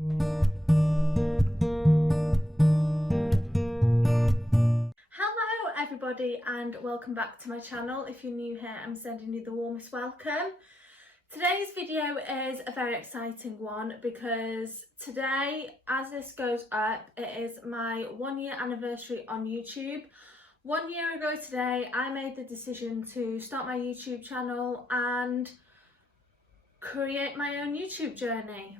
Hello everybody and welcome back to my channel. If you're new here, I'm sending you the warmest welcome. Today's video is a very exciting one because today, as this goes up, it is my 1 year anniversary on YouTube. 1 year ago today, I made the decision to start my YouTube channel and create my own YouTube journey.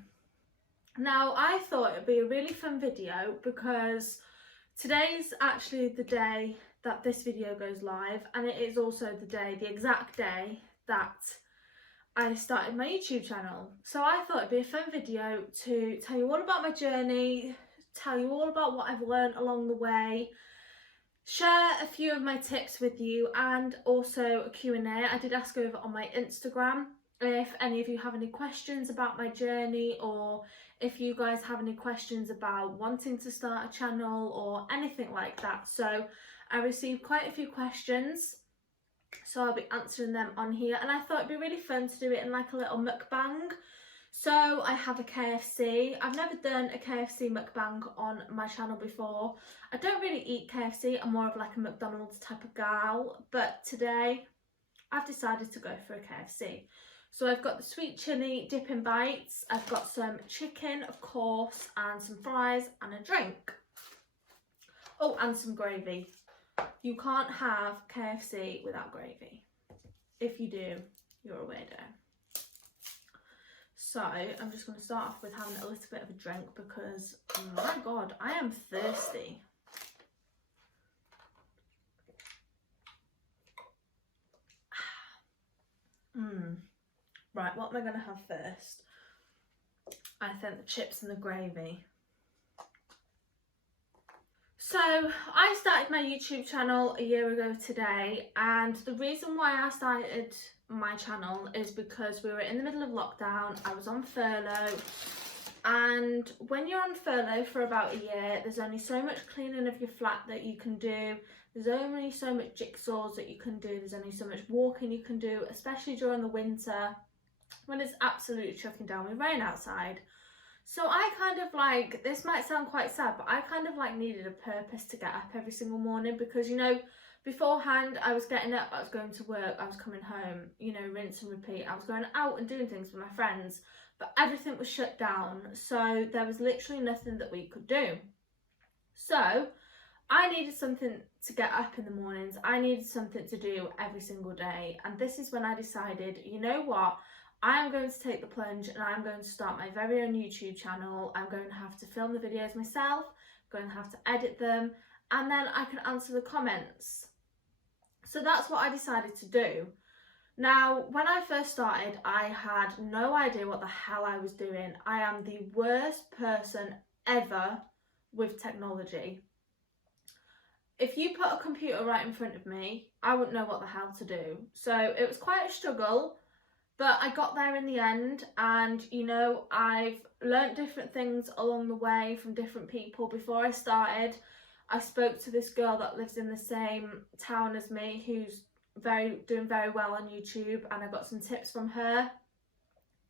Now, I thought it'd be a really fun video because today's actually the day that this video goes live, and it is also the exact day that I started my YouTube channel. So I thought it'd be a fun video to tell you all about my journey, tell you all about what I've learned along the way, share a few of my tips with you, and also a Q&A. I did ask over on my Instagram if any of you have any questions about my journey, or if you guys have any questions about wanting to start a channel or anything like that. So I received quite a few questions, so I'll be answering them on here, and I thought it'd be really fun to do it in like a little mukbang. So I have a KFC. I've never done a KFC mukbang on my channel before. I don't really eat KFC, I'm more of like a McDonald's type of gal, but today I've decided to go for a KFC. So I've got the sweet chili dipping bites, I've got some chicken, of course, and some fries and a drink. Oh, and some gravy. You can't have KFC without gravy. If you do, you're a weirdo. So I'm just going to start off with having a little bit of a drink because, my God, I am thirsty. Right, what am I going to have first? I think the chips and the gravy. So I started my YouTube channel a year ago today, and the reason why I started my channel is because we were in the middle of lockdown. I was on furlough, and when you're on furlough for about a year, there's only so much cleaning of your flat that you can do. There's only so much jigsaws that you can do. There's only so much walking you can do, especially during the winter when it's absolutely chucking down with rain outside. So I kind of like, this might sound quite sad, but I kind of like needed a purpose to get up every single morning because, you know, beforehand I was getting up, I was going to work, I was coming home, you know, rinse and repeat. I was going out and doing things with my friends, but everything was shut down. So there was literally nothing that we could do. So I needed something to get up in the mornings. I needed something to do every single day. And this is when I decided, you know what? I am going to take the plunge and I'm going to start my very own YouTube channel. I'm going to have to film the videos myself, I'm going to have to edit them, and then I can answer the comments. So that's what I decided to do. Now, when I first started, I had no idea what the hell I was doing. I am the worst person ever with technology. If you put a computer right in front of me, I wouldn't know what the hell to do. So it was quite a struggle. But I got there in the end, and you know, I've learnt different things along the way from different people. Before I started, I spoke to this girl that lives in the same town as me who's doing very well on YouTube, and I got some tips from her.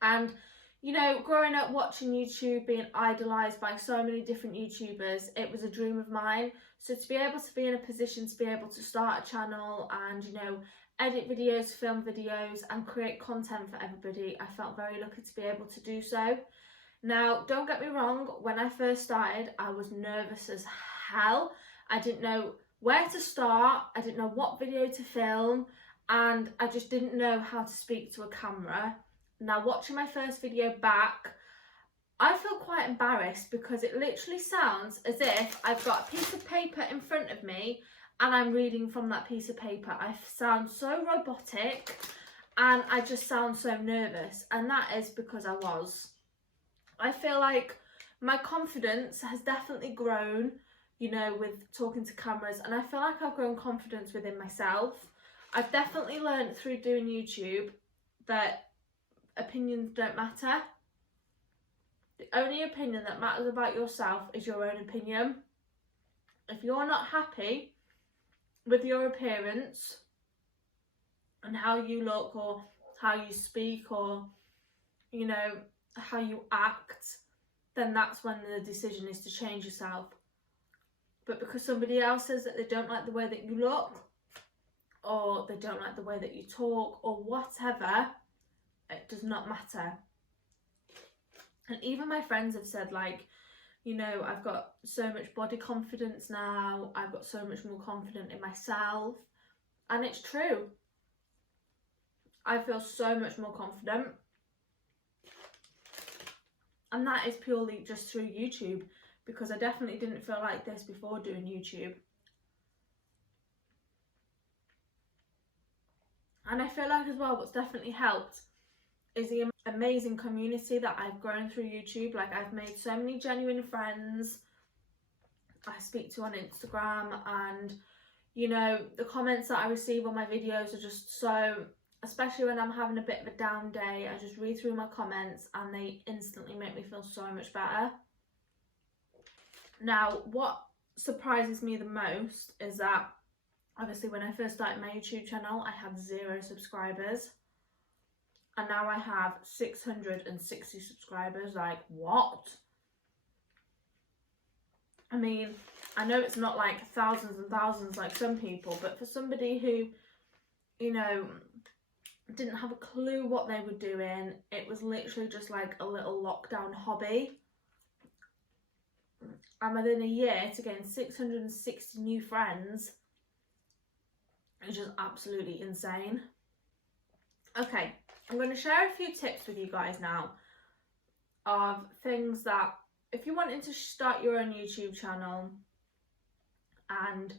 And you know, growing up watching YouTube, being idolised by so many different YouTubers, it was a dream of mine. So to be able to be in a position to be able to start a channel and, you know, edit videos, film videos and create content for everybody, I felt very lucky to be able to do so. Now, don't get me wrong, when I first started, I was nervous as hell. I didn't know where to start, I didn't know what video to film, and I just didn't know how to speak to a camera. Now, watching my first video back, I feel quite embarrassed because it literally sounds as if I've got a piece of paper in front of me and I'm reading from that piece of paper. I sound so robotic and I just sound so nervous, and that is because I was. I feel like my confidence has definitely grown, you know, with talking to cameras, and I feel like I've grown confidence within myself. I've definitely learned through doing YouTube that opinions don't matter. The only opinion that matters about yourself is your own opinion. If you're not happy with your appearance and how you look or how you speak or, you know, how you act, then that's when the decision is to change yourself. But because somebody else says that they don't like the way that you look, or they don't like the way that you talk, or whatever, it does not matter. And even my friends have said, like, you know, I've got so much body confidence now, I've got so much more confident in myself. And it's true. I feel so much more confident. And that is purely just through YouTube, because I definitely didn't feel like this before doing YouTube. And I feel like as well, what's definitely helped is the amazing community that I've grown through YouTube. Like, I've made so many genuine friends I speak to on Instagram, and you know, the comments that I receive on my videos are just so, especially when I'm having a bit of a down day, I just read through my comments and they instantly make me feel so much better. Now, what surprises me the most is that obviously when I first started my YouTube channel, I had 0 subscribers. And now I have 660 subscribers. Like, what? I mean, I know it's not like thousands and thousands like some people, but for somebody who, you know, didn't have a clue what they were doing, it was literally just like a little lockdown hobby. And within a year to gain 660 new friends is just absolutely insane. Okay, I'm going to share a few tips with you guys now of things that, if you're wanting to start your own YouTube channel and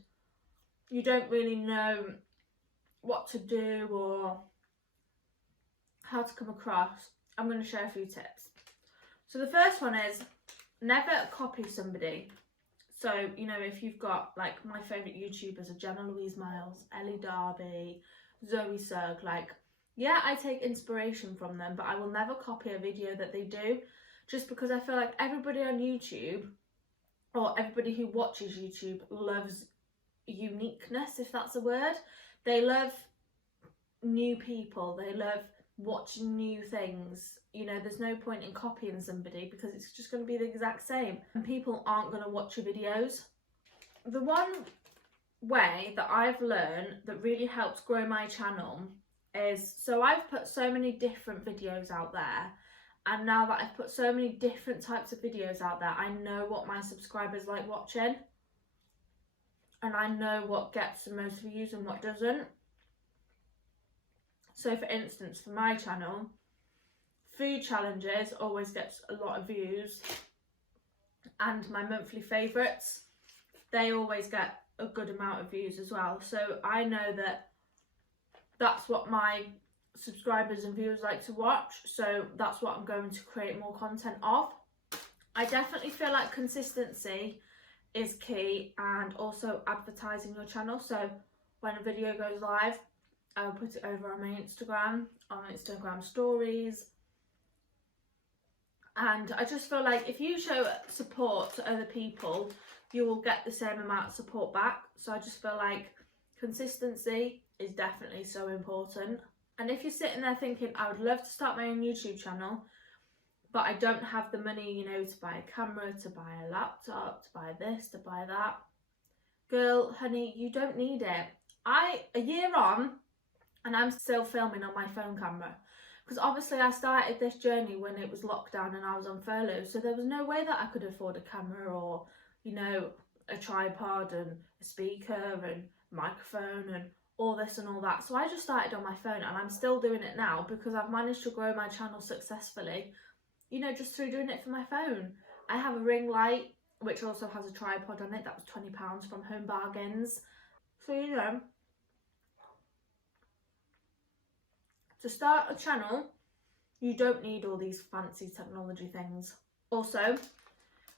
you don't really know what to do or how to come across, I'm going to share a few tips. So the first one is never copy somebody. So, you know, if you've got, like, my favourite YouTubers are Gemma Louise Miles, Ellie Darby, Zoe Sugg, like, yeah, I take inspiration from them, but I will never copy a video that they do, just because I feel like everybody on YouTube, or everybody who watches YouTube, loves uniqueness, if that's a word. They love new people, they love watching new things. You know, there's no point in copying somebody because it's just going to be the exact same and people aren't going to watch your videos. The one way that I've learned that really helps grow my channel is, so I've put so many different videos out there, and now that I've put so many different types of videos out there, I know what my subscribers like watching, and I know what gets the most views and what doesn't. So for instance, for my channel, food challenges always gets a lot of views, and my monthly favourites, they always get a good amount of views as well. So I know that that's what my subscribers and viewers like to watch, so that's what I'm going to create more content of. I definitely feel like consistency is key, and also advertising your channel. So when a video goes live, I'll put it over on my Instagram, on Instagram stories. And I just feel like if you show support to other people, you will get the same amount of support back. So I just feel like consistency is definitely so important. And if you're sitting there thinking, I would love to start my own YouTube channel, but I don't have the money, you know, to buy a camera, to buy a laptop, to buy this, to buy that. Girl, honey, you don't need it. A year on, and I'm still filming on my phone camera. Because obviously I started this journey when it was lockdown and I was on furlough. So there was no way that I could afford a camera or, you know, a tripod and a speaker and microphone and all this and all that. So I just started on my phone, and I'm still doing it now because I've managed to grow my channel successfully, you know, just through doing it from my phone. I have a ring light, which also has a tripod on it. That was £20 from Home Bargains. So, you know, to start a channel, you don't need all these fancy technology things. Also,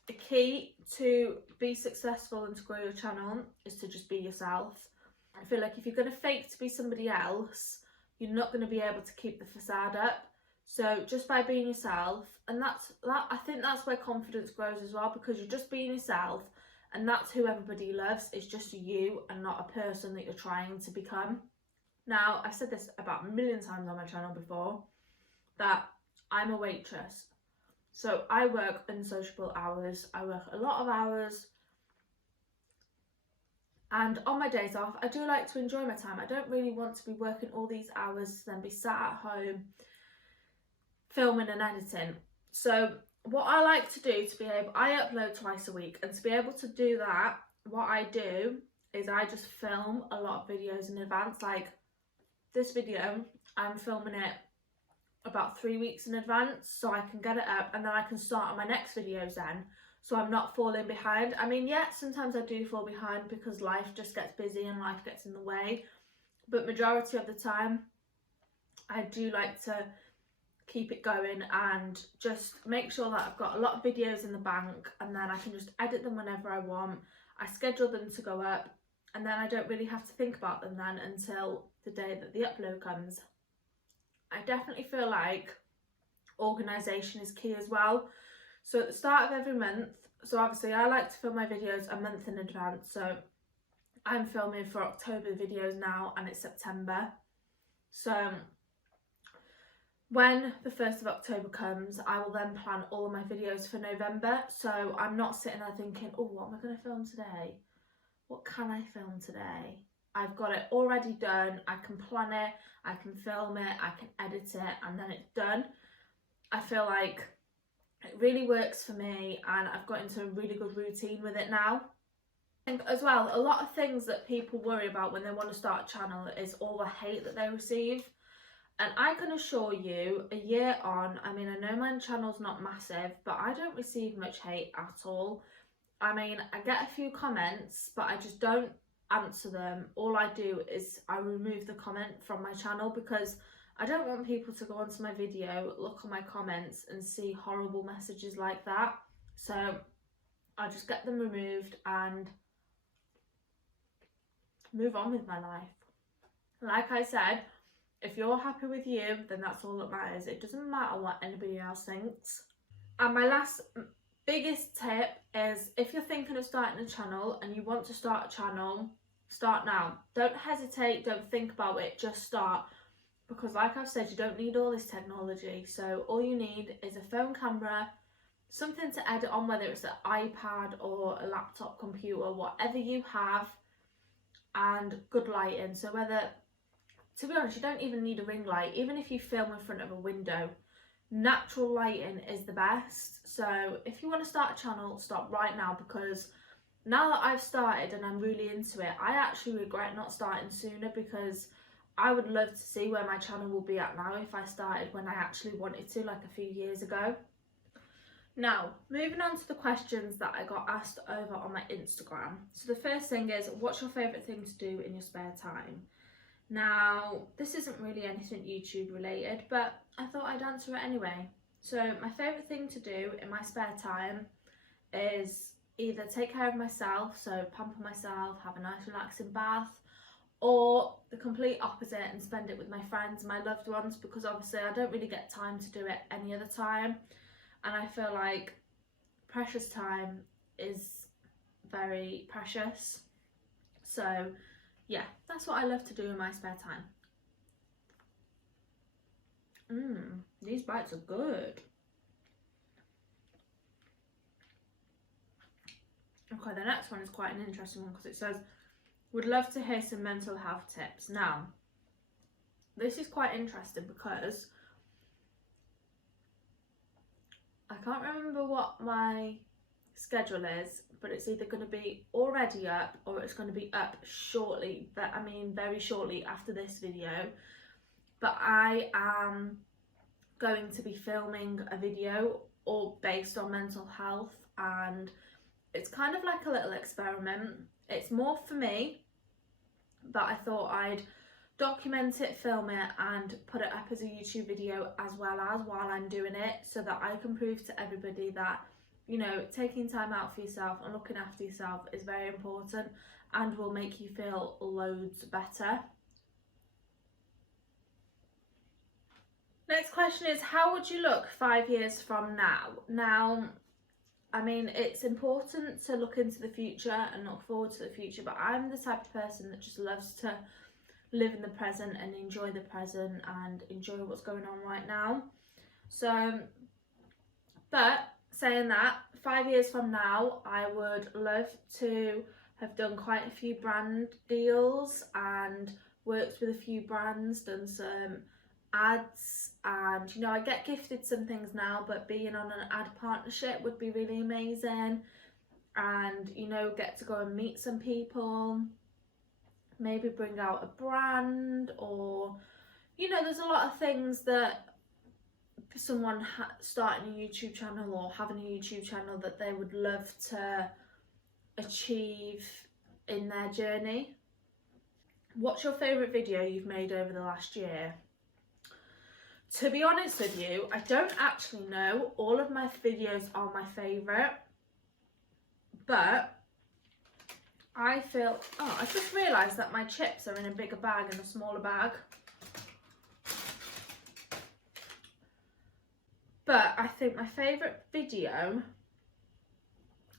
the key to be successful and to grow your channel is to just be yourself. I feel like if you're going to fake to be somebody else, you're not going to be able to keep the facade up. So just by being yourself, and I think that's where confidence grows as well, because you're just being yourself, and that's who everybody loves. It's just you and not a person that you're trying to become. Now, I've said this about a million times on my channel before, that I'm a waitress. So I work unsociable hours, I work a lot of hours, and on my days off I do like to enjoy my time. I don't really want to be working all these hours then be sat at home filming and editing. So what I like to do to be able, I upload twice a week, and to be able to do that, what I do is I just film a lot of videos in advance. Like this video, I'm filming it about 3 weeks in advance so I can get it up, and then I can start on my next videos then, so I'm not falling behind. I mean, yeah, sometimes I do fall behind because life just gets busy and life gets in the way, but majority of the time I do like to keep it going and just make sure that I've got a lot of videos in the bank, and then I can just edit them whenever I want. I schedule them to go up, and then I don't really have to think about them then until the day that the upload comes. I definitely feel like organisation is key as well. So at the start of every month, so obviously I like to film my videos a month in advance, so I'm filming for October videos now and it's September. So when the 1st of October comes, I will then plan all of my videos for November. So I'm not sitting there thinking, oh, what am I going to film today? What can I film today? I've got it already done. I can plan it, I can film it, I can edit it, and then it's done. I feel like it really works for me, and I've got into a really good routine with it now. I think as well, a lot of things that people worry about when they want to start a channel is all the hate that they receive. And I can assure you, a year on, I mean, I know my channel's not massive, but I don't receive much hate at all. I mean, I get a few comments, but I just don't answer them. All I do is I remove the comment from my channel, because I don't want people to go onto my video, look on my comments and see horrible messages like that. So I just get them removed and move on with my life. Like I said, if you're happy with you, then that's all that matters. It doesn't matter what anybody else thinks. And my last biggest tip is, if you're thinking of starting a channel and you want to start a channel, start now. Don't hesitate, don't think about it, just start. Because like I've said, you don't need all this technology. So all you need is a phone camera, something to edit on, whether it's an iPad or a laptop computer, whatever you have, and good lighting. So whether, to be honest, you don't even need a ring light. Even if you film in front of a window, natural lighting is the best. So if you want to start a channel, start right now, because now that I've started and I'm really into it, I actually regret not starting sooner, because I would love to see where my channel will be at now if I started when I actually wanted to, like a few years ago. Now, moving on to the questions that I got asked over on my Instagram. So the first thing is, what's your favourite thing to do in your spare time? Now, this isn't really anything YouTube related, but I thought I'd answer it anyway. So my favourite thing to do in my spare time is either take care of myself, so pamper myself, have a nice relaxing bath, or the complete opposite and spend it with my friends, my loved ones, because obviously I don't really get time to do it any other time, and I feel like precious time is very precious. So yeah, that's what I love to do in my spare time. These bites are good. Okay, the next one is quite an interesting one, because it says, would love to hear some mental health tips. Now, this is quite interesting because I can't remember what my schedule is, but it's either going to be already up or it's going to be up shortly, but I mean very shortly after this video. But I am going to be filming a video all based on mental health, and it's kind of like a little experiment. It's more for me, but I thought I'd document it, film it and put it up as a YouTube video as well as while I'm doing it, so that I can prove to everybody that, you know, taking time out for yourself and looking after yourself is very important and will make you feel loads better. Next question is, how would you look 5 years from now? Now, I mean, it's important to look into the future and look forward to the future, but I'm the type of person that just loves to live in the present and enjoy the present and enjoy what's going on right now. So But saying that, 5 years from now, I would love to have done quite a few brand deals and worked with a few brands, done some ads, and you know, I get gifted some things now, but being on an ad partnership would be really amazing. And you know, get to go and meet some people, maybe bring out a brand, or you know, there's a lot of things that someone starting a YouTube channel or having a YouTube channel that they would love to achieve in their journey. What's your favourite video you've made over the last year? To be honest with you, I don't actually know. All of my videos are my favourite, but I feel, oh, I just realised that my chips are in a bigger bag and a smaller bag. But I think my favourite video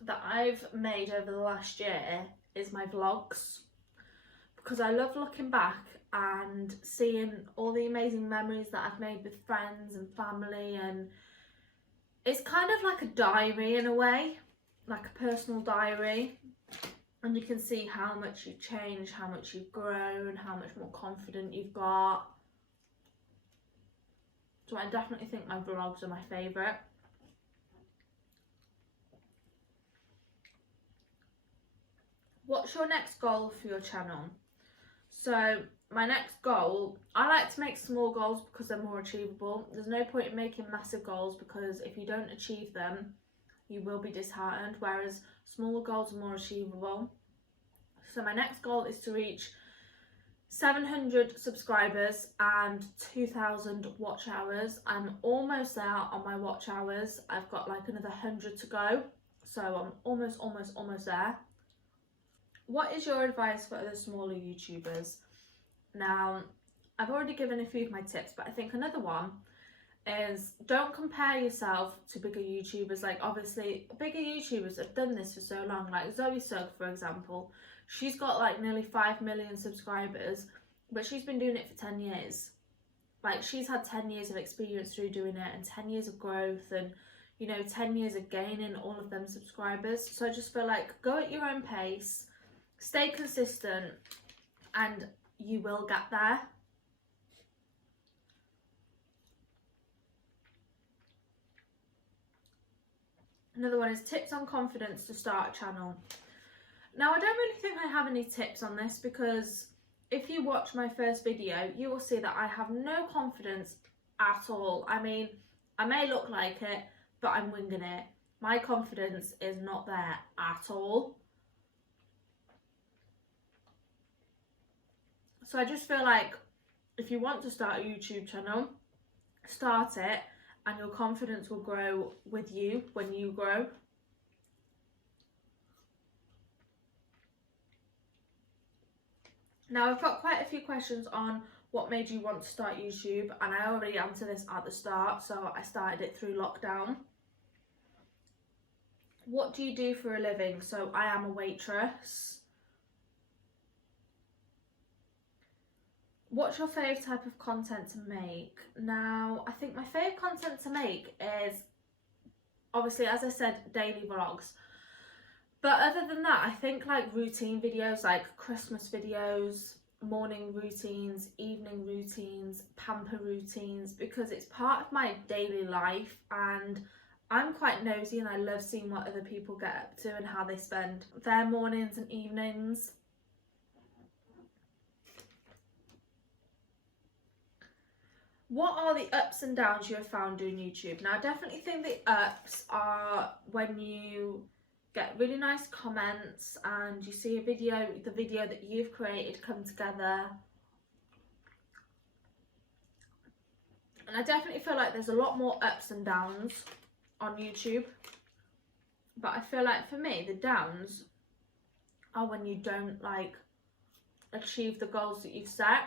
that I've made over the last year is my vlogs, because I love looking back and seeing all the amazing memories that I've made with friends and family, and it's kind of like a diary in a way, like a personal diary, and you can see how much you've changed, how much you've grown, how much more confident you've got. So I definitely think my vlogs are my favourite. What's your next goal for your channel? So my next goal, I like to make small goals because they're more achievable. There's no point in making massive goals, because if you don't achieve them, you will be disheartened, whereas smaller goals are more achievable. So my next goal is to reach 700 subscribers and 2,000 watch hours. I'm almost there on my watch hours. I've got like another 100 to go, so I'm almost there. What is your advice for other smaller YouTubers? Now, I've already given a few of my tips, but I think another one is don't compare yourself to bigger YouTubers. Like, obviously bigger YouTubers have done this for so long, like Zoe Sugg, for example. She's got like nearly 5 million subscribers, but she's been doing it for 10 years. Like, she's had 10 years of experience through doing it, and 10 years of growth, and you know, 10 years of gaining all of them subscribers. So I just feel like, go at your own pace, stay consistent, and you will get there. Another one is tips on confidence to start a channel. Now, I don't really think I have any tips on this, because if you watch my first video, you will see that I have no confidence at all. I mean, I may look like it, but I'm winging it. My confidence is not there at all. So I just feel like if you want to start a YouTube channel, start it, and your confidence will grow with you when you grow. Now, I've got quite a few questions on what made you want to start YouTube, and I already answered this at the start, so I started it through lockdown. What do you do for a living? So I am a waitress. What's your favourite type of content to make? Now, I think my favourite content to make is, obviously, as I said, daily vlogs. But other than that, I think like routine videos, like Christmas videos, morning routines, evening routines, pamper routines, because it's part of my daily life, and I'm quite nosy and I love seeing what other people get up to and how they spend their mornings and evenings. What are the ups and downs you have found doing YouTube? Now, I definitely think the ups are when you get really nice comments and you see the video that you've created come together. And I definitely feel like there's a lot more ups and downs on YouTube. But I feel like for me, the downs are when you don't like achieve the goals that you've set.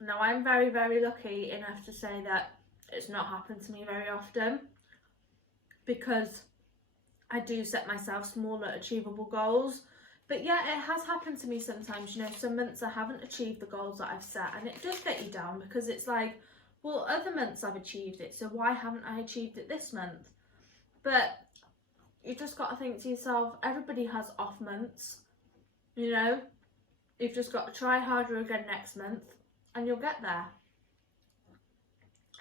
Now, I'm very, very lucky enough to say that it's not happened to me very often, because I do set myself smaller achievable goals. But yeah, it has happened to me sometimes. You know, some months I haven't achieved the goals that I've set, and it does get you down, because it's like, well, other months I've achieved it, so why haven't I achieved it this month? But you just got to think to yourself, everybody has off months, you know. You've just got to try harder again next month and you'll get there.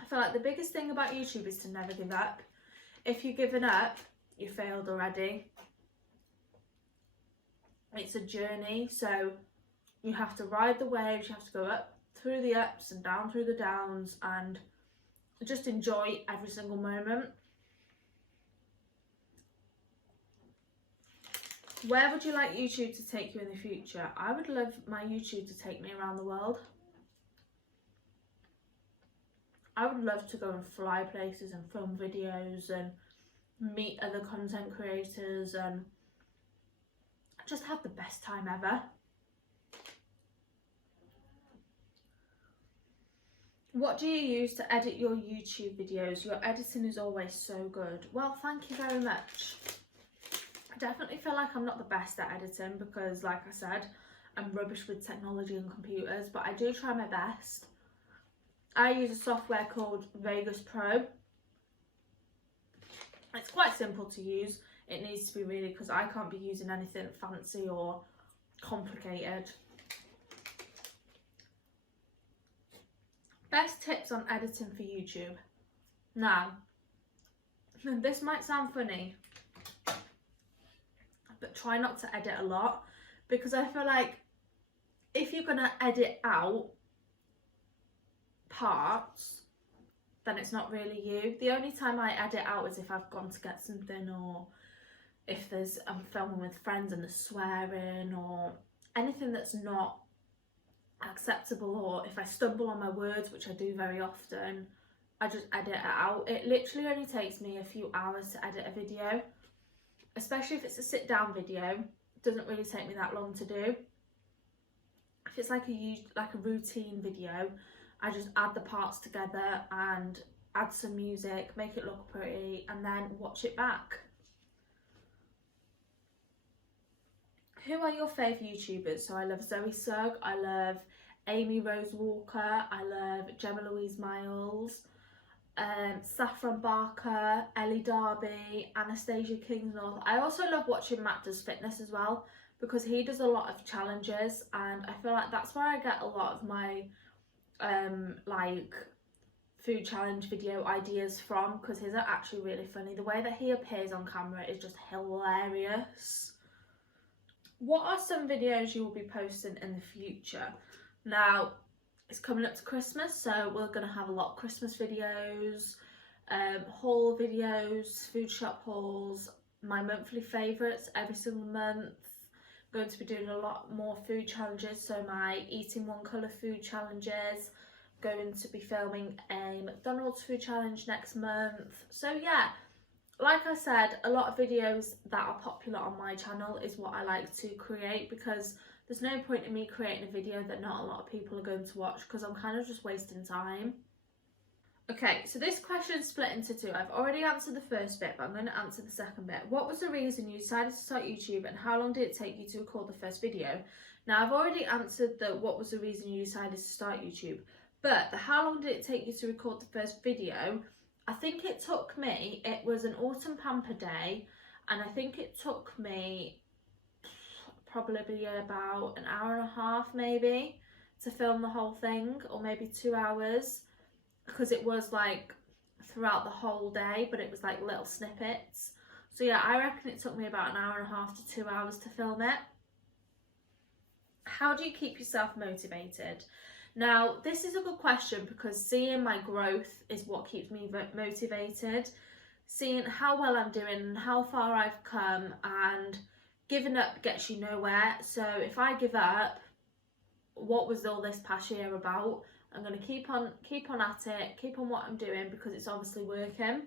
I feel like the biggest thing about YouTube is to never give up. If you've given up, you failed already. It's a journey, so you have to ride the waves, you have to go up through the ups and down through the downs and just enjoy every single moment. Where would you like YouTube to take you in the future? I would love my YouTube to take me around the world. I would love to go and fly places and film videos and meet other content creators and just have the best time ever. What do you use to edit your YouTube videos? Your editing is always so good. Well, thank you very much. I definitely feel like I'm not the best at editing because, like I said, I'm rubbish with technology and computers, but I do try my best. I use a software called Vegas Pro. It's quite simple to use. It needs to be really, because I can't be using anything fancy or complicated. Best tips on editing for YouTube. Now, this might sound funny, but try not to edit a lot, because I feel like if you're going to edit out parts, then it's not really you. The only time I edit out is if I've gone to get something, or if I'm filming with friends and there's swearing or anything that's not acceptable, or if I stumble on my words, which I do very often, I just edit it out. It literally only takes me a few hours to edit a video, especially if it's a sit down video. It doesn't really take me that long to do. If it's like a routine video, I just add the parts together and add some music, make it look pretty, and then watch it back. Who are your favourite YouTubers? So I love Zoe Sugg, I love Amy Rose Walker, I love Gemma Louise Miles, Saffron Barker, Ellie Darby, Anastasia Kingsnorth. I also love watching Matt Does Fitness as well, because he does a lot of challenges, and I feel like that's where I get a lot of my like food challenge video ideas from, because his are actually really funny. The way that he appears on camera is just hilarious. What are some videos you will be posting in the future? Now, it's coming up to Christmas, so we're going to have a lot of Christmas videos, haul videos, food shop hauls, my monthly favourites every single month. I'm going to be doing a lot more food challenges, so my eating one colour food challenges. Going to be filming a McDonald's food challenge next month. So yeah, like I said, a lot of videos that are popular on my channel is what I like to create, because there's no point in me creating a video that not a lot of people are going to watch, because I'm kind of just wasting time. Okay, so this question's split into two. I've already answered the first bit, but I'm going to answer the second bit. What was the reason you decided to start YouTube, and how long did it take you to record the first video? Now, I've already answered the what was the reason you decided to start YouTube, but the how long did it take you to record the first video, I think it took me, it was an autumn pamper day, and I think it took me probably about an hour and a half maybe to film the whole thing, or maybe 2 hours, because it was like throughout the whole day, but it was like little snippets. So yeah, I reckon it took me about an hour and a half to 2 hours to film it. How do you keep yourself motivated? Now, this is a good question, because seeing my growth is what keeps me motivated. Seeing how well I'm doing and how far I've come, and giving up gets you nowhere. So if I give up, what was all this past year about? I'm going to keep on at it, keep on what I'm doing, because it's obviously working.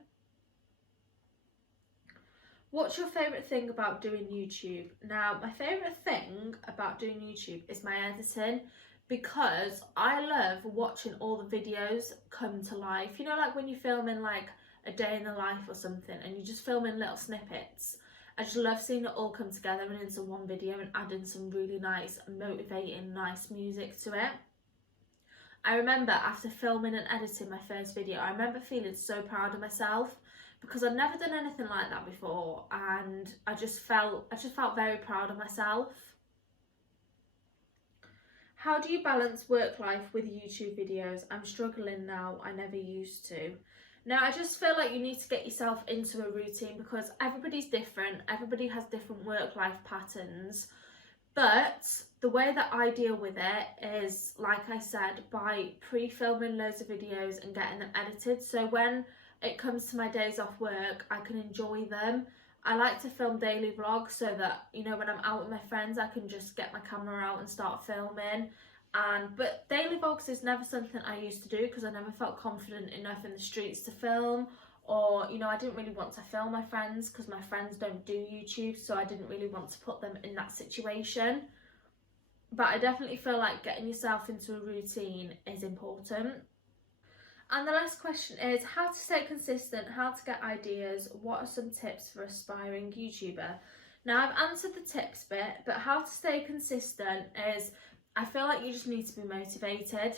What's your favourite thing about doing YouTube? Now, my favourite thing about doing YouTube is my editing, because I love watching all the videos come to life. You know, like when you're filming like a day in the life or something, and you're just filming little snippets. I just love seeing it all come together and into one video, and adding some really nice, motivating, nice music to it. I remember after filming and editing my first video, I remember feeling so proud of myself, because I'd never done anything like that before, and I just felt very proud of myself. How do you balance work life with YouTube videos? I'm struggling now, I never used to. Now, I just feel like you need to get yourself into a routine because everybody's different, everybody has different work-life patterns. But the way that I deal with it is, like I said, by pre-filming loads of videos and getting them edited. So when it comes to my days off work, I can enjoy them. I like to film daily vlogs so that, you know, when I'm out with my friends, I can just get my camera out and start filming. But daily vlogs is never something I used to do because I never felt confident enough in the streets to film, or, you know, I didn't really want to film my friends because my friends don't do YouTube, so I didn't really want to put them in that situation. But I definitely feel like getting yourself into a routine is important. And the last question is how to stay consistent, how to get ideas, what are some tips for aspiring YouTuber? Now, I've answered the tips bit, but how to stay consistent is, I feel like you just need to be motivated.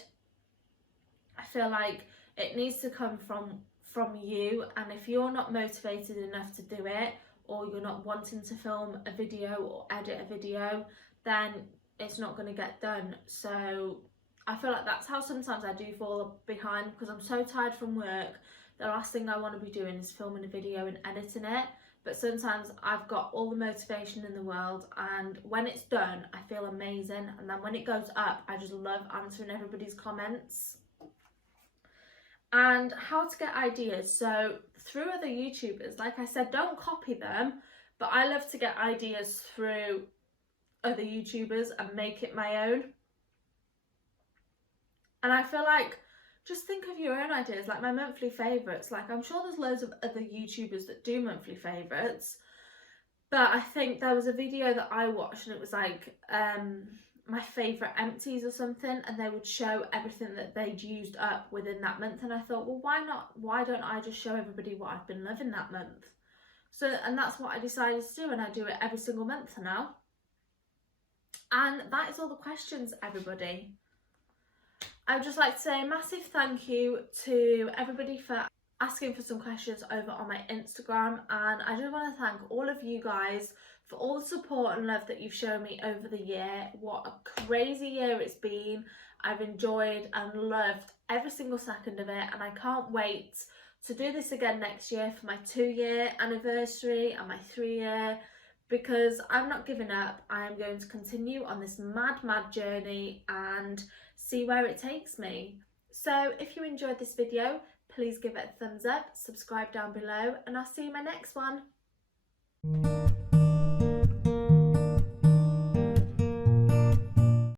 I feel like it needs to come from you, and if you're not motivated enough to do it, or you're not wanting to film a video or edit a video, then it's not going to get done. So I feel like that's how sometimes I do fall behind, because I'm so tired from work. The last thing I want to be doing is filming a video and editing it. But sometimes I've got all the motivation in the world, and when it's done, I feel amazing. And then when it goes up, I just love answering everybody's comments. And how to get ideas. So through other YouTubers, like I said, don't copy them, but I love to get ideas through other YouTubers and make it my own. And I feel like, just think of your own ideas, like my monthly favourites. Like, I'm sure there's loads of other YouTubers that do monthly favourites, but I think there was a video that I watched and it was like my favourite empties or something, and they would show everything that they'd used up within that month, and I thought, well, why not? Why don't I just show everybody what I've been loving that month? So, and that's what I decided to do, and I do it every single month now. And that is all the questions, everybody. I would just like to say a massive thank you to everybody for asking for some questions over on my Instagram, and I just want to thank all of you guys for all the support and love that you've shown me over the year. What a crazy year it's been. I've enjoyed and loved every single second of it, and I can't wait to do this again next year for my 2-year anniversary and my 3-year, because I'm not giving up. I am going to continue on this mad journey and see where it takes me. So if you enjoyed this video, please give it a thumbs up, subscribe down below, and I'll see you in my next one.